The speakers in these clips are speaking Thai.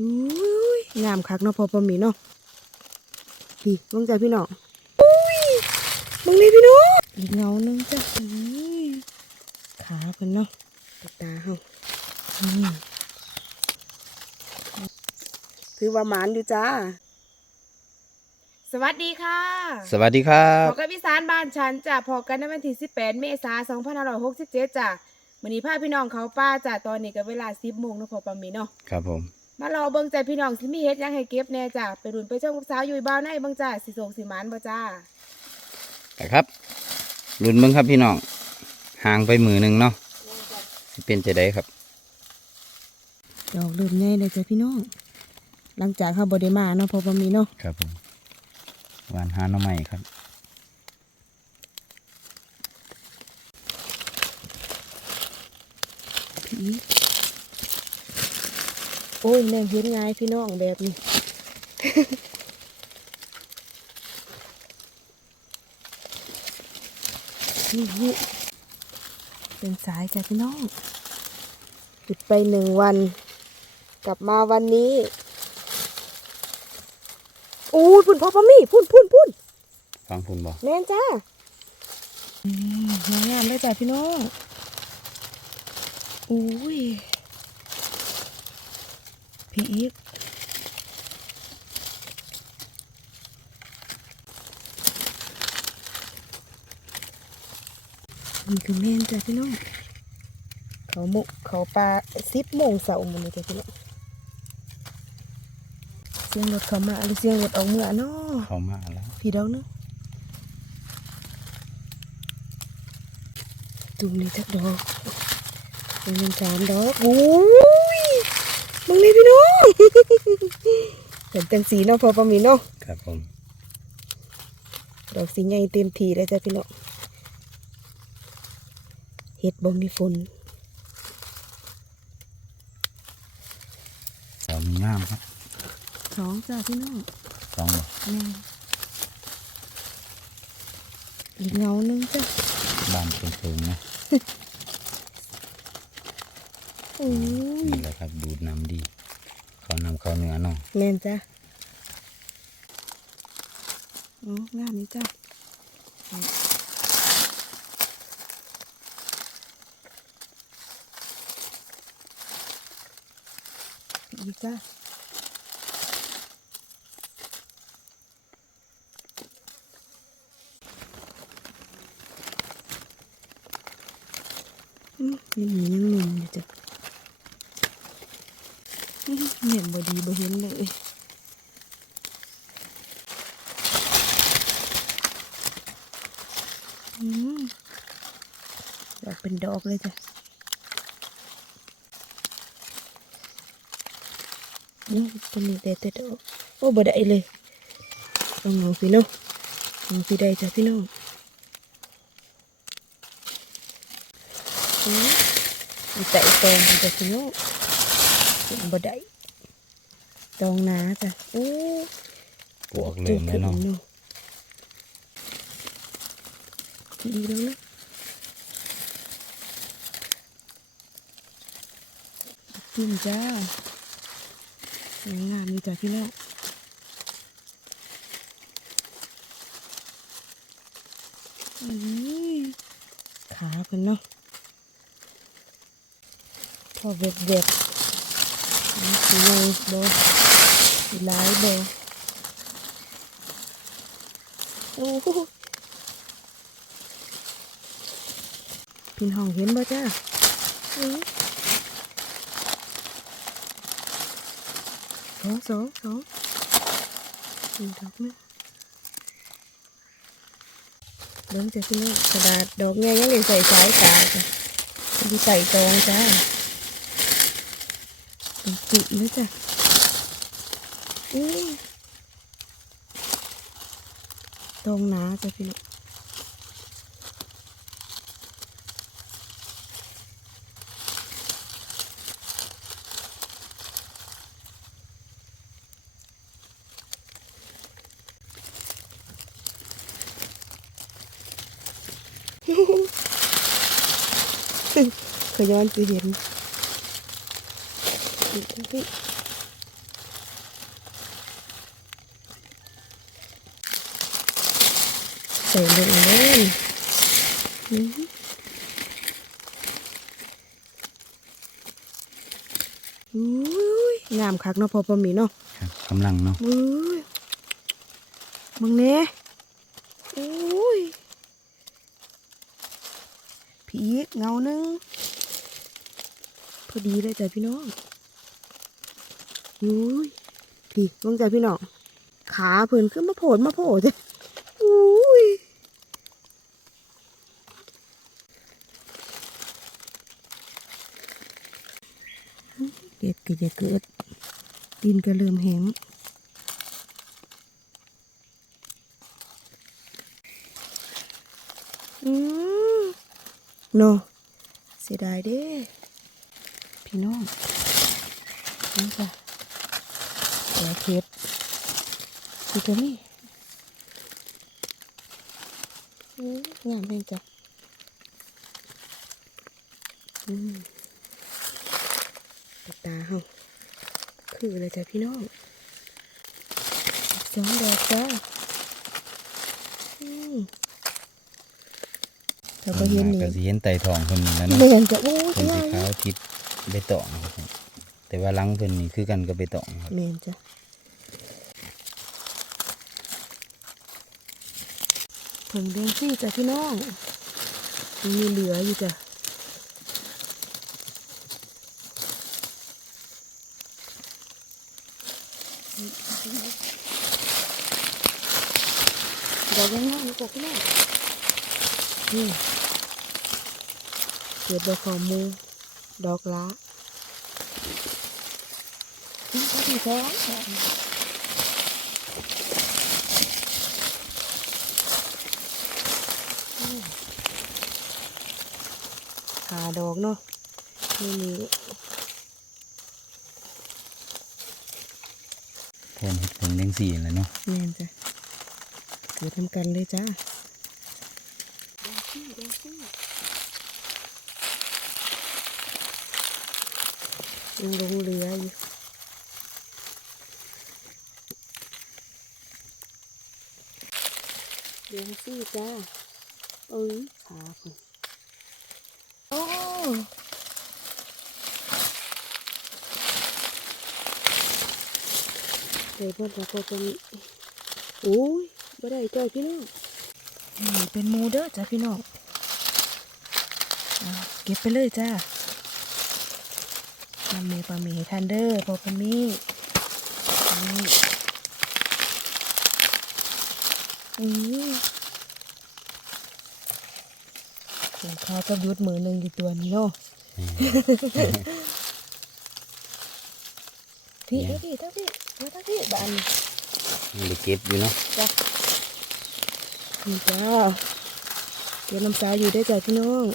อุ้ยงามคักเนาะพอปะหมีเนาะพี่มึงใจพี่น้องอุ้ยมึงนี่พี่น้องอีกเงาหนึงจ้ะอุ้ยขาเพิ่นเนาะตาตาเฮาอืมถือว่าหมานอยู่จ้า สวัสดีค่ะ สวัสดีครับพอกับอีสานบ้านฉันจ้ะพอกันในวันที่ 18 เมษายน2567จ้ะมื้อนี้พาพี่น้องเขาป้าจ้ะตอนนี้ก็เวลา 10โมงเนาะพอปะหมีเนาะครับผม มารอเบิ่งใจพี่น้องสิมีเฮ็ดหยังให้เก็บแน่จ้ะไปรุ่นไปชมกับสาวอยู่บ้านในเบิ่งจ้ะสิโศกสิหมานบ่จ้าแต่ครับรุ่นเบิ้งครับพี่น้องห่างไปมือหนึ่งเนาะสิเป็นจะได้ครับ ดอกเริ่มใหญ่เลยจ้ะพี่น้อง หลังจากเฮาบ่ได้มาเนาะพอบ่มีเนาะครับผมหวานหาหน่อไม้ครับผี โอ้ยแม่งเห็นง่ายพี่น้องแบบนี้นี่นี่เป็นสายจ้ะพี่น้อง หยุดไปหนึ่งวัน กลับมาวันนี้อู้ยพุ่นพ่อปะมี่พุ่นพุ่นพุ่นฟังพุ่นบอกแม่นจ้าอืมงามเลยจ้ะพี่น้องอุ้ย พี่อีกนี่คือแม่นจ้ะพี่น้อง เขามุกเขาปลาสิบโมงเสาร์มันเลยจ้ะพี่น้องเสียงรถเขามาหรือเสียงรถออกเมื่อเนาะเข้ามาแล้ว พี่ดอกเนาะตุ่มนี่จักดอกเป็นมันสามดอกโอ้ย มึงนี่พี่น้องเห็นจังสีเนาะพอประมีเนาะครับผมดอกสีใหญ่เต็มทีเลยจ้ะพี่น้องเห็ดบงมีฝนสองงามครับสองจ้ะพี่น้องสองบอกแม่อีกเงาหนึงจ้ะบานเป็นสูงนะ โอ้ยนี่แหละครับดูดน้ำดี เขานำเขาเนื้อเนาะแม่นจ้ะโอ้งามนี่จ้ะอีกจ้ะอืมยังมียังหนุ่มอยู่จ้ะอื้อ เห็นบ่ดีบ่เห็นเลยอืมดอกเป็นดอกเลยจ้ะนี่ตัวนี้ได้แต่ดอกโอ้บ่ได้เลยต้องมองพี่น้องมองพี่ได้จ้ะพี่น้องอ้ยแต่ตงจ้ะพี่น้อง ยังบ่ได้ตองหนาจ้ะโอ้ปวกเริ่มแล้วเนาะดีแล้วนะจิ้มจ้าสวยงามนี่จ้ะพี่น้องอุ้ยขาเพิ่นเนาะพอเว็บเว็บ นี่สีใหญ่บ่สีหลายบ่โอ้โหพี่น้องเห็นบ่จ้าอื้อสองส องสองอีกดอกหนึงเริ่มจากที่นี่กระดาษดอกไงยังเลยจ้ะตองจ้าเป็นจิบเลยจ้ะอุ้ยตองหนาจ้ะพี่น้องขย้อนจะเห็น อีกพี่ใส่ลงเลยอ้ยงามคักเนาะพอพอมีเนาะกำลังเนาะอุ้ยมึงเน่อุ้ยผีเงาหนึ่งพอดีเลยจ้ะพี่น้อง อุ้ยพี่ลงใจพี่น้องขาเพิ่นขึ้นมาโผล่มาโผล่จ้ะอุ้ยเด็ดก็จะเกิดดินก็เริ่มแห้งอืมเนเสียดายเด้พี่น้องนี่จ้ะ แกะเข็ดคือตัวนี้งามแม่งจ้ะตาตาเฮาคือเลยจ้ะพี่น้องสองดอกจ้าเราก็เห็นนี่ก็เห็นไตทองเพิ่นนี่แล้วเนาะแม่นจะโอ้ยเพิ่นสีง่ายขาวทิศใบตองครับ แต่ว่าหลังเพิ่นนี่คือกันกับใบตองครับแม่นจ้ะผงแดงซี่จ้ะพี่น้องยังมีเหลืออยู่จ้ะดอกยังงามอยู่กว่าพี่น้องนี่เกิดดอกขอมูดอกละ นี่ก็ดีแล้วหาดอกเนาะนี่นี่เพิ่นเฮ็ดเพิ่นแดงสีนั่นแหละเนาะแม่นจ้ะเกิดทำกันเลยจ้ายังลงเรืออยู่เลี้ย งซี่จ้าเอ้ยขาคุณโอ้เดี๋ยวพ่อจะก็จะมีโอ้ยบ่ได้จ้อยพี่น้องนี่เป็นมูเด้อจ้าพี่น้องเก็บไปเลยจ้านำเมปลาหมีให้ทันเด้อพอปลาหมีนี่ อือส่วนข้าวก็ยุดมือหนึ่งอยู่ตัวนี้เนาะพี่เท่าพี่เท่าพี่มาเท่าพี่บ้านนี้มันได้เก็บอยู่เนาะจ้ะนี่จ้าเก็บน้ำตาอยู่ได้อจ้ะพี่น้อง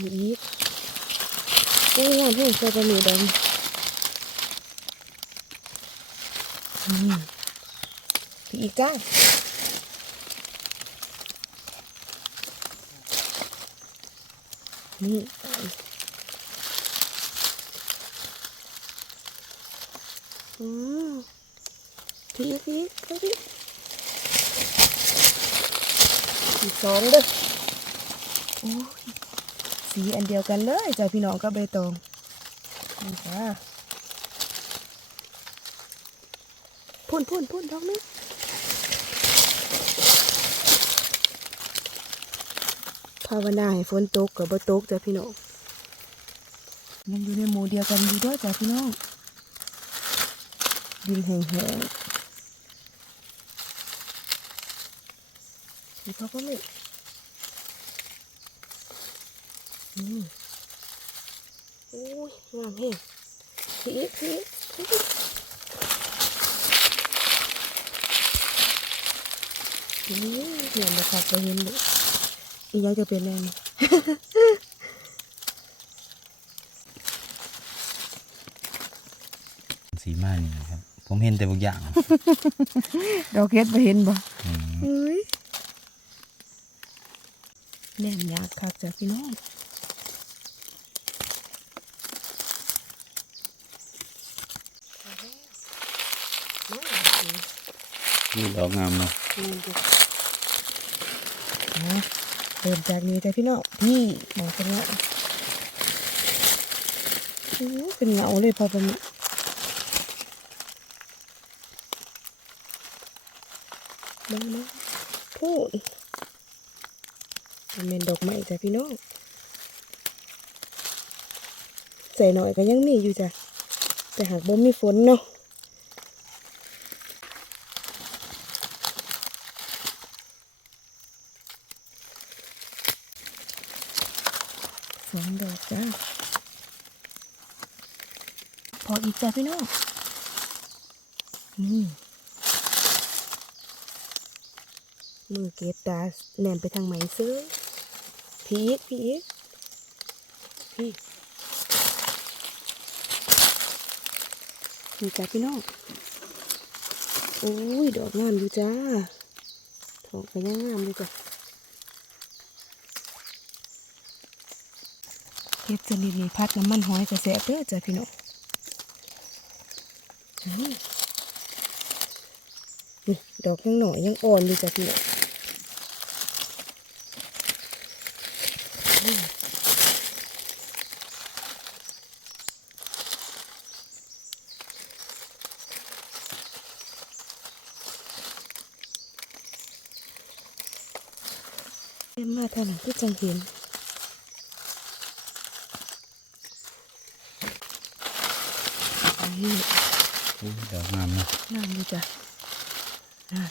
มีอีกโอ้ยงามเพิ่งใส่ปลาหมี่ดำอืม พี่อีกจ้านี่อืมพี่พี่พี่อีกอีกสองเด้อโอ้ยสีอันเดียวกันเลยจ้ะพี่น้องกับใบตองนี่จ้า พ่นพ่นพ่นดอกนึงภาวนาให้ฝนตกกับบ่ตกจ้ะพี่น้องยังอยู่ในหมู่เดียวกันอยู่ด้วยจ้ะพี่น้องดินแห้งๆนี่เขาก็ไม่อืมโอ้ยงามแห้งพี่อีกพี่อีกพี่อีกนี่ เหนียวมาขับไปเห็นเลยอีกอยังจะเป็นแน่นี่สีมานี่นะครับ ผมเห็นแต่บางอย่างดอกเฮ็ดไปเห็นบ่อืมเฮ้ยแน่นยากคักจ้ะพี่น้องมาสินี่ดอกงามเนาะนี่ดูนะ เริ่มจากนี้จ้ะพี่น้องพี่มองเป็นเงาอู้เป็นเงาเลยพอประมาณมามาพูดเป็นดอกไม้จ้ะพี่น้องใส่หน่อยก็ยังมีอยู่จ้ะแต่หากบ่มีฝนเนาะ องดอกจ้า พออีกจ้าพี่น้อง นี่ มือเก็บตาแหนมไปทางไหมซื้อพีกพีกพี่นี่จ้าพี่น้องโอ้ย ดอกงามอยู่จ้าถอกไปยังงามอยู่จ้ะ เก็บชนิดนี้พัดน้ำมันหอยจะแสบเด้อจะพี่น้องนี่ดอกยังหน่อยยังอ่อนอยู่จ้ะพี่น้องเอ็มมาเท่างไหนก็จังเห็น นี่อู้ดอกงามนะงามดีจ้ะนั่น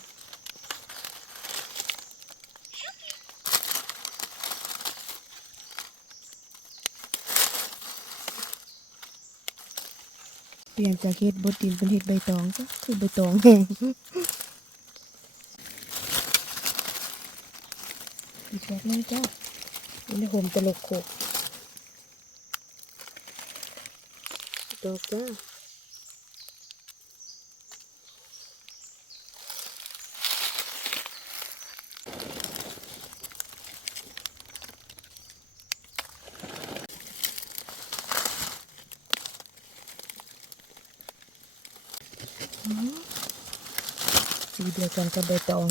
เปลี่ยนจากเห็ดบดดินเป็นเห็ดใบตองจ้ะคือใบตองแห้งอีกแบบนึงจ้ะนี่นะผมตลกโขกดอกจ้า สีเดียวกันกับใบตอง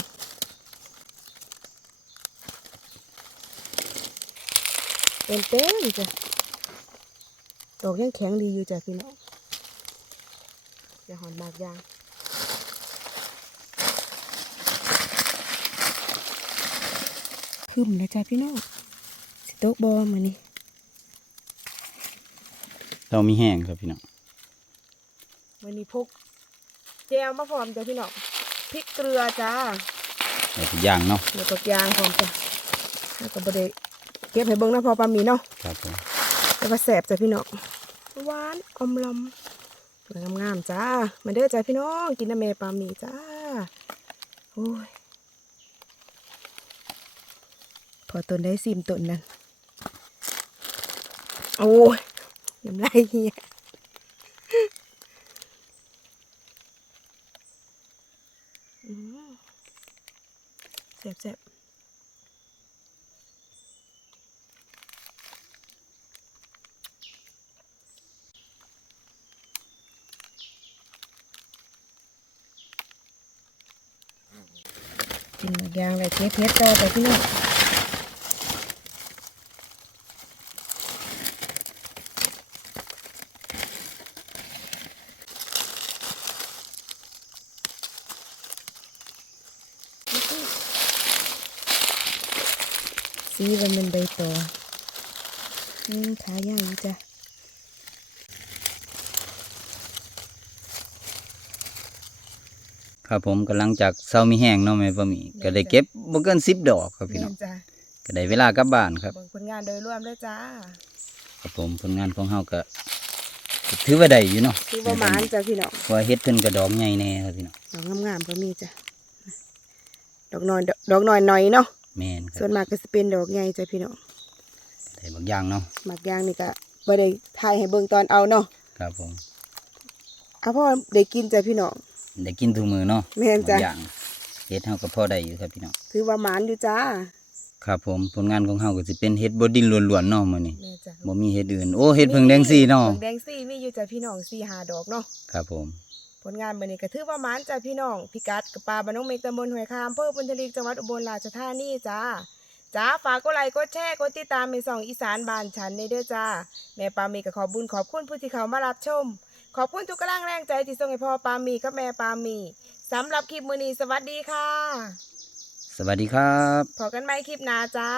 เต็มเต็มๆจ้ะดอกยังแข็งดีอยู่จ้ะพี่น้องอย่าหอนมากยางขึ้นแล้วจ้ะพี่น้องสิโต๊ะบอมานี่เรามีแห้งครับพี่น้องวันนี้พก แจวมาพร้อมจ้ะพี่น้องพริกเกลือจ้าแต่ทุกอย่างเนาะเดี๋ยวตกยางพร้อมจ้ะแล้วก็บไดเก็บให้เบิ่งนะพอปลาหมีเนาะครับผมแล้วก็แสบจ้ะพี่น้องหวานอมลำสวยงามๆจ้ามาเด้อจ้าพี่น้องกินน้ำเมปลาหมีจ้าโอ้ยพอต้นได้ซิมต้นนั้นโอ้ยน้ำลายเฮีย แสบแสบกินหมดยางเลยเทสเทสต่อไปพี่น้อง สีมันเป็นใบตองอืมขายาวอยู่จ้ะครับผมกำลังจากเศร้ามีแห้งเนาะแม่ป้าหมีก็ได้เก็บบ่เกินสิบดอกครับพี่น้องแม่จ้ะก็ได้เวลากลับบ้านครับเบิ่งผลงานโดยรวมเลยจ้าครับผมผลงานของเฮาก็ก็ถือว่าได้อยู่เนาะคือประมาณจ้ะพี่น้องเพราะว่าเฮ็ดเพิ่นก็ดอกใหญ่แน่ครับพี่น้องดอกงามๆก็มีจ้ะดอกน้อยดอกดอกน้อยหน่อยเนาะ แม่นคส่รัวบนมากก็จะเป็นดอกใหญ่จ้ะพี่น้องได้บางอย่างเนาะหมักยางนี่ก็บ่ได้ถ่ายให้เบิ่งตอนเอาเนาะครับผมเอาพ่อได้กินจ้ะพี่น้อง ได้กินทุกมือเนาะแม่นจ้ะ บางอย่างเฮ็ดเฮาก็พอได้อยู่ครับพี่น้องถือว่าหมานอยู่จ้าครับผมผลงานของเฮาก็สิเป็นเฮ็ดบดดินล้วนๆเนาะมื้อนี้แม่จ้ะบ่มีเฮ็ดอื่นโอ้เฮ็ดเพิ่งแดงซี่เนาะเพิ่งแดงซี่มีอยู่จ้ะพี่น้องสี่ห้าดอกเนาะ ครับผมถ ผลงานมื้อนี้ก็ถือว่าหมานจ้าพี่น้องพิกัดกับปลาบ้านน้องเมกตำบลห้วยคามอำเภอปุณทลีจังหวัดอุบลราชธานีจ้าจ้าฝากกดไลค์กดแชร์กดติดตามในส่องอีสานบ้านฉันในเด้อจ้า แม่ปามีก็ขอบบุญขอบคุณผู้ที่เขามารับชม ขอบคุณทุกกำลังแรงใจที่ส่งให้พ่อปามีกับแม่ปามีสำหรับคลิปมื้อนี้สวัสดีค่ะ สวัสดีครับ พอกันใหม่คลิปหน้าจ้า